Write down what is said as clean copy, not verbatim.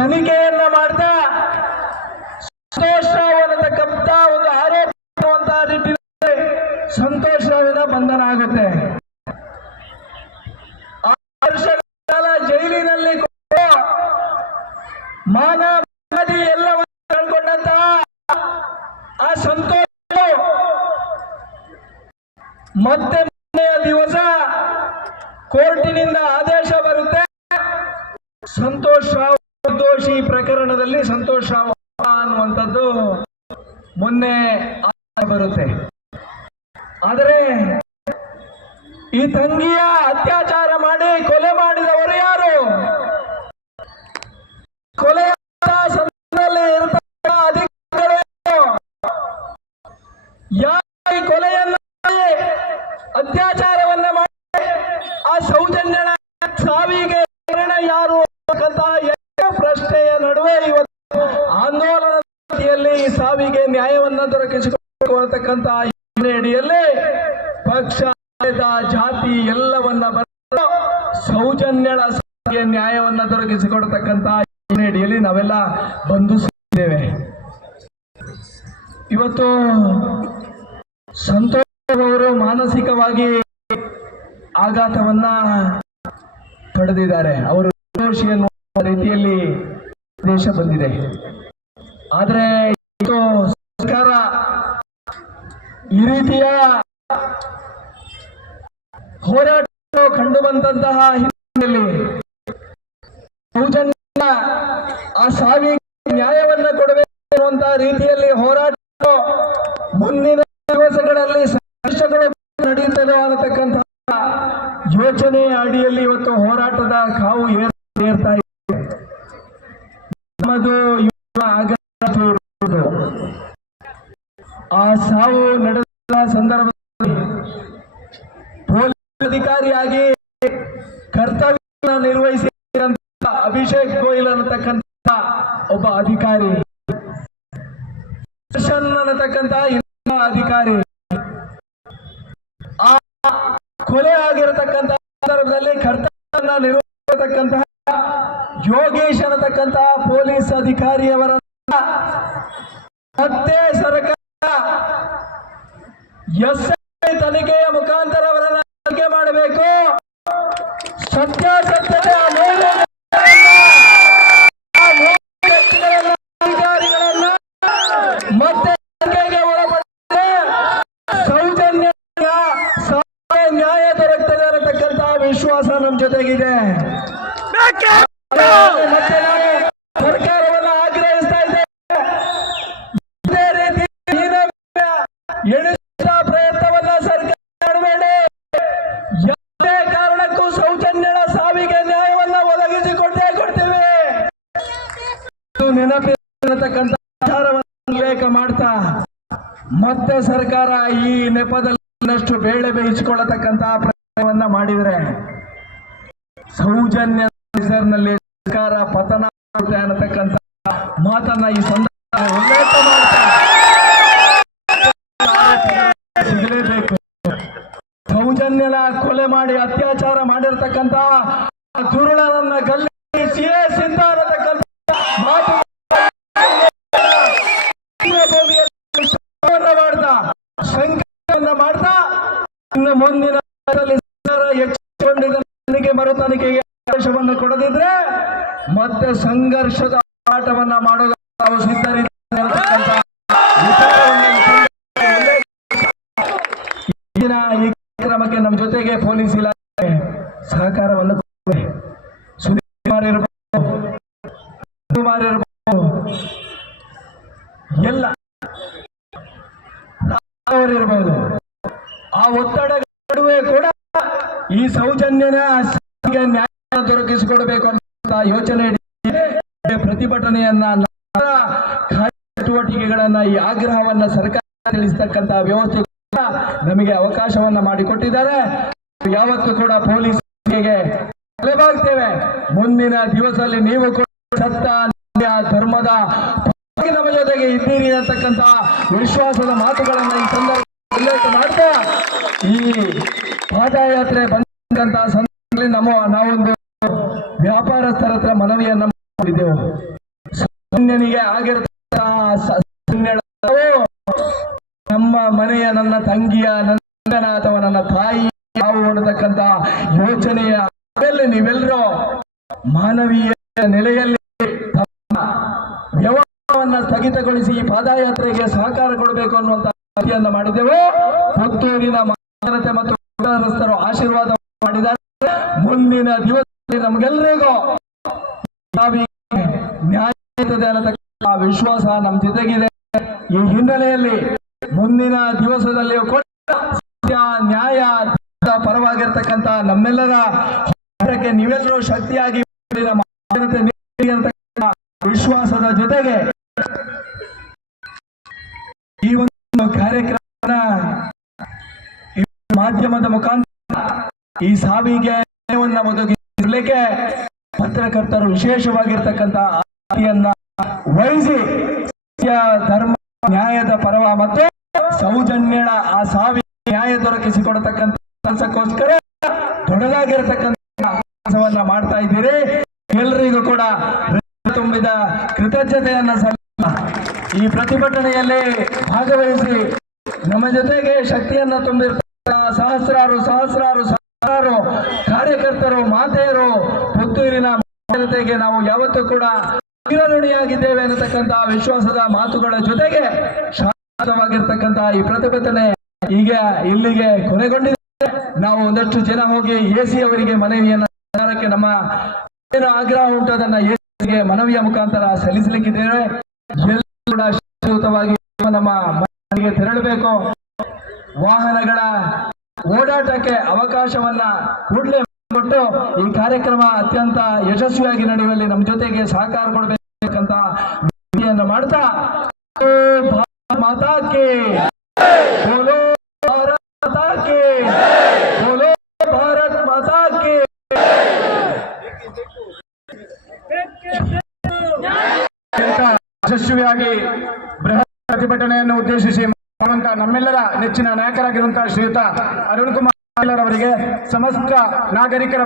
ತನಿಖೆಯನ್ನ ಮಾಡ್ತಾ ಸಂತೋಷ್ ರಾವ್ ಅನ್ನತಕ್ಕಂಥ ಒಂದು ಆರೋಪ ನಿಟ್ಟಿನಲ್ಲಿ ಸಂತೋಷ್ ರಾವಿನ ಬಂಧನ ಆಗುತ್ತೆ. ವರ್ಷಗಳ ಕಾಲ ಜೈಲಿನಲ್ಲಿ ಮಾನವೀಯತೆ ಎಲ್ಲವನ್ನು ಕಳ್ಕೊಂಡಂತಹ ಆ ಸಂತೋಷ್ ಮತ್ತೆ ಮೊನ್ನೆಯ ದಿವಸ ಕೋರ್ಟಿನಿಂದ ಆದೇಶ ಬರುತ್ತೆ. ಸಂತೋಷ್ ರಾವ್ ನಿರ್ದೋಷಿ ಪ್ರಕರಣದಲ್ಲಿ ಸಂತೋಷ್ ರಾವ್ ಅನ್ನುವಂಥದ್ದು ಮೊನ್ನೆ ಬರುತ್ತೆ. ಆದರೆ ಈ ತಂಗಿಯ ಅತ್ಯಾಚಾರ ಮಾಡಿ ಕೊಲೆ ಮಾಡಿದವರು ಯಾರು? ಕೊಲೆ ಸಂದರ್ಭದಲ್ಲಿ ಇರತಕ್ಕ ಅಧಿಕಾರಿಗಳು ಯಾರು ಈ ಕೊಲೆಯನ್ನ ಅತ್ಯಾಚಾರವನ್ನ ಮಾಡಿ ಆ ಸೌಜನ್ಯಳ ಸಾವಿಗೆ ಕಾರಣ ಯಾರು ಅಂತಕ್ಕಂಥ ಪ್ರಶ್ನೆಯ ನಡುವೆ ಇವತ್ತು ಆಂದೋಲನದಲ್ಲಿ ಸಾವಿಗೆ ನ್ಯಾಯವನ್ನ ದೊರಕಿಸಿಕೊಳ್ಳಬೇಕು ಅನ್ನತಕ್ಕಂಥ ಅಡಿಯಲ್ಲಿ ಪಕ್ಷ ಜಾತಿ ಎಲ್ಲವನ್ನ ಬರೆದು ಸೌಜನ್ಯಳ ಸಾವಿಗೆ ನ್ಯಾಯವನ್ನ ದೊರಕಿಸಿಕೊಡತಕ್ಕಂಥ ಅಡಿಯಲ್ಲಿ ನಾವೆಲ್ಲ ಬಂಧಿಸಿದ್ದೇವೆ. ಇವತ್ತು ಸಂತೋಷ್ ಅವರು ಮಾನಸಿಕವಾಗಿ ಆಘಾತವನ್ನ ಪಡೆದಿದ್ದಾರೆ. ಅವರು ನಿರ್ದೋಷಿ ಎನ್ನುವ ರೀತಿಯಲ್ಲಿ ದೇಶ ಬಂದಿದೆ. ಆದರೆ ಸರ್ಕಾರ ಈ ರೀತಿಯ ಹೋರಾಟ ಕಂಡು ಬಂದಂತಹ ಹಿನ್ನೆಲೆಯಲ್ಲಿ ಸೌಜನ್ಯ ಆ ಸಾವಿಗೆ ನ್ಯಾಯವನ್ನ ಕೊಡಬೇಕು ಅನ್ನುವಂತಹ ರೀತಿಯಲ್ಲಿ ಹೋರಾಟ ಮುಂದಿನ ದಿವಸಗಳಲ್ಲಿ ಸಂಘರ್ಷಗಳು ನಡೆಯುತ್ತದೆ ಅನ್ನತಕ್ಕಂತಹ ಯೋಚನೆಯ ಅಡಿಯಲ್ಲಿ ಇವತ್ತು ಹೋರಾಟದ ಕಾವು ಏರ್ತಾ ಇದೆ. ನಮ್ಮದು ಆ ಸಾವು ನಡೆದ ಸಂದರ್ಭದಲ್ಲಿ ಪೊಲೀಸ್ ಅಧಿಕಾರಿಯಾಗಿ ಕರ್ತವ್ಯ ನಿರ್ವಹಿಸಿದಂತಹ ಅಭಿಷೇಕ್ ಗೋಯಲ್ ಅನ್ನತಕ್ಕಂಥ ಒಬ್ಬ ಅಧಿಕಾರಿ, ದರ್ಶನ್ ಅನ್ನತಕ್ಕಂಥ ಇನ್ನೊಬ್ಬ ಅಧಿಕಾರಿ, ಆ ಕೊಲೆ ಆಗಿರತಕ್ಕಂಥ ಸಂದರ್ಭದಲ್ಲಿ ಕರ್ತವ್ಯ ನಿರ್ವಹಿಸತಕ್ಕಂತಹ ಯೋಗೇಶ್ ಅನ್ನತಕ್ಕಂತಹ ಪೊಲೀಸ್ ಅಧಿಕಾರಿಯವರ ಮತ್ತೆ ಸರ್ಕಾರ ಎಸ್ಐ ತನಿಖೆಯ ಮುಖಾಂತರ ಅವರನ್ನ ತನಿಖೆ ಮಾಡಬೇಕು. ಸತ್ಯಾಸತ್ಯತೆ ಅಧಿಕಾರಿಗಳನ್ನ ಮತ್ತೆ ತನಿಖೆಗೆ ಒಳಪಡಿಸಿ ಸೌಜನ್ಯ ನ್ಯಾಯ ದೊರಕುತ್ತದೆ ಅನ್ನತಕ್ಕಂತಹ ವಿಶ್ವಾಸ ನಮ್ಮ ಜೊತೆಗಿದೆ. ಮತ್ತೆ ನಾವು ಸರ್ಕಾರವನ್ನ ಆಗ್ರಹಿಸ್ತಾ ಇದ್ದೇವೆ. ಇದೇ ರೀತಿ ಎಣಿಸುವ ಪ್ರಯತ್ನವನ್ನ ಸರ್ಕಾರ ಮಾಡಬೇಡಿ. ಯಾವುದೇ ಕಾರಣಕ್ಕೂ ಸೌಜನ್ಯಳ ಸಾವಿಗೆ ನ್ಯಾಯವನ್ನ ಒದಗಿಸಿಕೊಟ್ಟೇ ಕೊಡ್ತೀವಿ. ನೆನಪಿರತಕ್ಕಂಥ ವಿಚಾರವನ್ನು ಉಲ್ಲೇಖ ಮಾಡ್ತಾ ಮತ್ತೆ ಸರ್ಕಾರ ಈ ನೆಪದಲ್ಲಿ ಇನ್ನಷ್ಟು ಬೇಳೆ ಬೇಯಿಸಿಕೊಳ್ಳತಕ್ಕಂತಹ ಪ್ರಯತ್ನವನ್ನ ಮಾಡಿದರೆ ಸೌಜನ್ಯ ಹೆಸರಿನಲ್ಲಿ ಸರ್ಕಾರ ಪತನ ಆಗುತ್ತೆ ಅನ್ನತಕ್ಕಂಥ ಮಾತನ್ನ ಈ ಸಂದರ್ಭದಲ್ಲಿ ಉಲ್ಲೇಖ ಮಾಡ್ತಾ ಸಿಗಲೇಬೇಕು. ಸೌಜನ್ಯನ ಕೊಲೆ ಮಾಡಿ ಅತ್ಯಾಚಾರ ಮಾಡಿರ್ತಕ್ಕಂಥ ಕುರುಳನನ್ನ ಗಲ್ಲಿಸಿಯೇ ಸಿದ್ಧ ಅನ್ನತಕ್ಕಂಥ ಮಾತು ಮಾಡ್ತಾ ಸಂಕಲ್ಪವನ್ನ ಮಾಡ್ತಾ ಇನ್ನು ಮುಂದಿನ ಹೆಚ್ಚಿಗೆ ಮರು ತನಿಖೆಗೆ ಆದೇಶವನ್ನು ಕೊಡದಿದ್ರೆ ಮತ್ತೆ ಸಂಘರ್ಷದ ಹೋರಾಟವನ್ನ ಮಾಡೋದು ನಾವು ಸಿದ್ಧರಿದ್ದೇವೆ. ಈ ಕ್ರಮಕ್ಕೆ ನಮ್ಮ ಜೊತೆಗೆ ಪೊಲೀಸ್ ಇಲಾಖೆ ಸಹಕಾರವನ್ನು ಸುನೀಲ್ ಕುಮಾರ್ ಇರಬಹುದು, ಎಲ್ಲ ಇರಬಹುದು. ಆ ಒತ್ತಡ ನಡುವೆ ಕೂಡ ಈ ಸೌಜನ್ಯನ ನ್ಯಾಯ ದೊರಕಿಸಿಕೊಡಬೇಕು ಅಂತ ಯೋಚನೆ ಪ್ರತಿಭಟನೆಯನ್ನ ಚಟುವಟಿಕೆಗಳನ್ನ ಈ ಆಗ್ರಹವನ್ನ ಸರ್ಕಾರ ತಿಳಿಸತಕ್ಕಂತ ವ್ಯವಸ್ಥೆ ನಮಗೆ ಅವಕಾಶವನ್ನ ಮಾಡಿಕೊಟ್ಟಿದ್ದಾರೆ. ಯಾವತ್ತೂ ಕೂಡ ಪೊಲೀಸರಿಗೆ ತಲೆಬಾಗ್ತೇವೆ. ಮುಂದಿನ ದಿವಸದಲ್ಲಿ ನೀವು ಕೂಡ ಸತ್ತ ಧರ್ಮದ ನಮ್ಮ ಜೊತೆಗೆ ಇದ್ದೀರಿ ಅಂತಕ್ಕಂಥ ವಿಶ್ವಾಸದ ಮಾತುಗಳನ್ನ ಈ ಸಂದರ್ಭ ಉಲ್ಲೇಖ ಮಾಡ್ತಾ ಈ ಪಾದಯಾತ್ರೆ ಬಂದಂತಹ ಸಂದರ್ಭದಲ್ಲಿ ನಾವೊಂದು ವ್ಯಾಪಾರಸ್ಥರ ಹತ್ರ ಮನವಿಯನ್ನ ಮಾಡಿದ್ದೆವು. ಧನ್ಯನಿಗೆ ಆಗಿರತಕ್ಕಂತಹ ನಮ್ಮ ಮನೆಯ ನನ್ನ ತಂಗಿಯ ನನ್ನ ಅಥವಾ ನನ್ನ ತಾಯಿ ನಾವು ಅನ್ನತಕ್ಕಂತ ಯೋಚನೆಯ ನೀವೆಲ್ಲರೂ ಮಾನವೀಯ ನೆಲೆಯಲ್ಲಿ ವ್ಯವಹಾರವನ್ನ ಸ್ಥಗಿತಗೊಳಿಸಿ ಈ ಪಾದಯಾತ್ರೆಗೆ ಸಹಕಾರ ಕೊಡಬೇಕು ಅನ್ನುವಂತ ಅರ್ಜಿಯನ್ನ ಮಾಡಿದೆವು. ಪುತ್ತೂರಿನ ಜನತೆ ಮತ್ತು ಗ್ರಾಮಸ್ಥರು ಆಶೀರ್ವಾದ ಮಾಡಿದ್ದಾರೆ. ಮುಂದಿನ ದಿವಸದಲ್ಲಿ ನಮಗೆಲ್ಲರಿಗೂ ನ್ಯಾಯ ಸಿಗುತ್ತದೆ ಅನ್ನತಕ್ಕಂಥ ವಿಶ್ವಾಸ ನಮ್ಮ ಜೊತೆಗಿದೆ. ಈ ಹಿನ್ನೆಲೆಯಲ್ಲಿ ಮುಂದಿನ ದಿವಸದಲ್ಲಿಯೂ ಕೂಡ ಸತ್ಯ ನ್ಯಾಯ ಪರವಾಗಿರ್ತಕ್ಕಂಥ ನಮ್ಮೆಲ್ಲರ ಹೋರಾಟಕ್ಕೆ ನೀವೆಲ್ಲರೂ ಶಕ್ತಿಯಾಗಿ ನಮ್ಮ ವಿಶ್ವಾಸದ ಜೊತೆಗೆ ಈ ಒಂದು ಕಾರ್ಯಕ್ರಮ ಮಾಧ್ಯಮದ ಮುಖಾಂತರ ಈ ಸಾವಿಗೆ ಒದಗಿಸಲಿಕ್ಕೆ ಪತ್ರಕರ್ತರು ವಿಶೇಷವಾಗಿರ್ತಕ್ಕಂಥ ಆಸಕ್ತಿಯನ್ನ ವಹಿಸಿ ಸತ್ಯ ಧರ್ಮ ನ್ಯಾಯದ ಪರವ ಮತ್ತು ಸೌಜನ್ಯಳ ಆ ಸಾವಿಗೆ ನ್ಯಾಯ ದೊರಕಿಸಿಕೊಡತಕ್ಕಂಥ ಕೆಲಸಕ್ಕೋಸ್ಕರ ದೊಡ್ಡದಾಗಿರತಕ್ಕಂಥ ಕೆಲಸವನ್ನ ಮಾಡ್ತಾ ಇದ್ದೀರಿ. ಎಲ್ಲರಿಗೂ ಕೂಡ ತುಂಬಿದ ಕೃತಜ್ಞತೆಯನ್ನ ಈ ಪ್ರತಿಭಟನೆಯಲ್ಲಿ ಭಾಗವಹಿಸಿ ನಮ್ಮ ಜೊತೆಗೆ ಶಕ್ತಿಯನ್ನ ತುಂಬಿರ್ತಕ್ಕಂಥ ಸಹಸ್ರಾರು ಕಾರ್ಯಕರ್ತರು ಮಾತೆಯರು ಪುತ್ತೂರಿನ ಜನತೆಗೆ ನಾವು ಯಾವತ್ತೂ ಕೂಡ ಚಿರಋಣಿಯಾಗಿದ್ದೇವೆ ಅನ್ನತಕ್ಕಂಥ ವಿಶ್ವಾಸದ ಮಾತುಗಳ ಜೊತೆಗೆ ಶಾಂತವಾಗಿರ್ತಕ್ಕಂಥ ಈ ಪ್ರತಿಭಟನೆ ಈಗ ಇಲ್ಲಿಗೆ ಕೊನೆಗೊಂಡಿದೆ. ನಾವು ಒಂದಷ್ಟು ಜನ ಹೋಗಿ ಎಸಿ ಅವರಿಗೆ ಮನವಿಯನ್ನ ಸರ್ಕಾರಕ್ಕೆ ನಮ್ಮ ಏನು ಆಗ್ರಹ ಉಂಟು ಅದನ್ನ ಎಸಿಗೆ ಮನವಿಯ ಮುಖಾಂತರ ಸಲ್ಲಿಸಲಿಕ್ಕಿದ್ದೇವೆ. ಎಲ್ಲರೂ ಕೂಡ ಶಾಂತಿಯುತವಾಗಿ ನಮ್ಮ ಮನೆಗೆ ತೆರಳಬೇಕು. ವಾಹನಗಳ ಓಡಾಟಕ್ಕೆ ಅವಕಾಶವನ್ನ ಕೂಡಲೇ ಕೊಟ್ಟು ಈ ಕಾರ್ಯಕ್ರಮ ಅತ್ಯಂತ ಯಶಸ್ವಿಯಾಗಿ ನಡೆಯುವಲ್ಲಿ ನಮ್ಮ ಜೊತೆಗೆ ಸಹಕಾರ ಕೊಡಬೇಕಂತ ವಿನಂತಿಯನ್ನು ಮಾಡ್ತಾ ಮಾತಾ ಕೆ ಬೋಲೋ ಭಾರತ್ ಮಾತಾ ಕೆ ಬೋಲೋ ಭಾರತ್ ಮಾತಾ ಕೆ ಯಶಸ್ವಿಯಾಗಿ ಬೃಹತ್ ಪ್ರತಿಭಟನೆಯನ್ನು ಉದ್ದೇಶಿಸಿ ನಮ್ಮೆಲ್ಲರ ನೆಚ್ಚಿನ ನಾಯಕರಾಗಿರುವಂತಹ ಶ್ರೀಯುತ ಅರುಣ್ ಕುಮಾರ್ ಅವರಿಗೆ ಸಮಸ್ತ ನಾಗರಿಕರ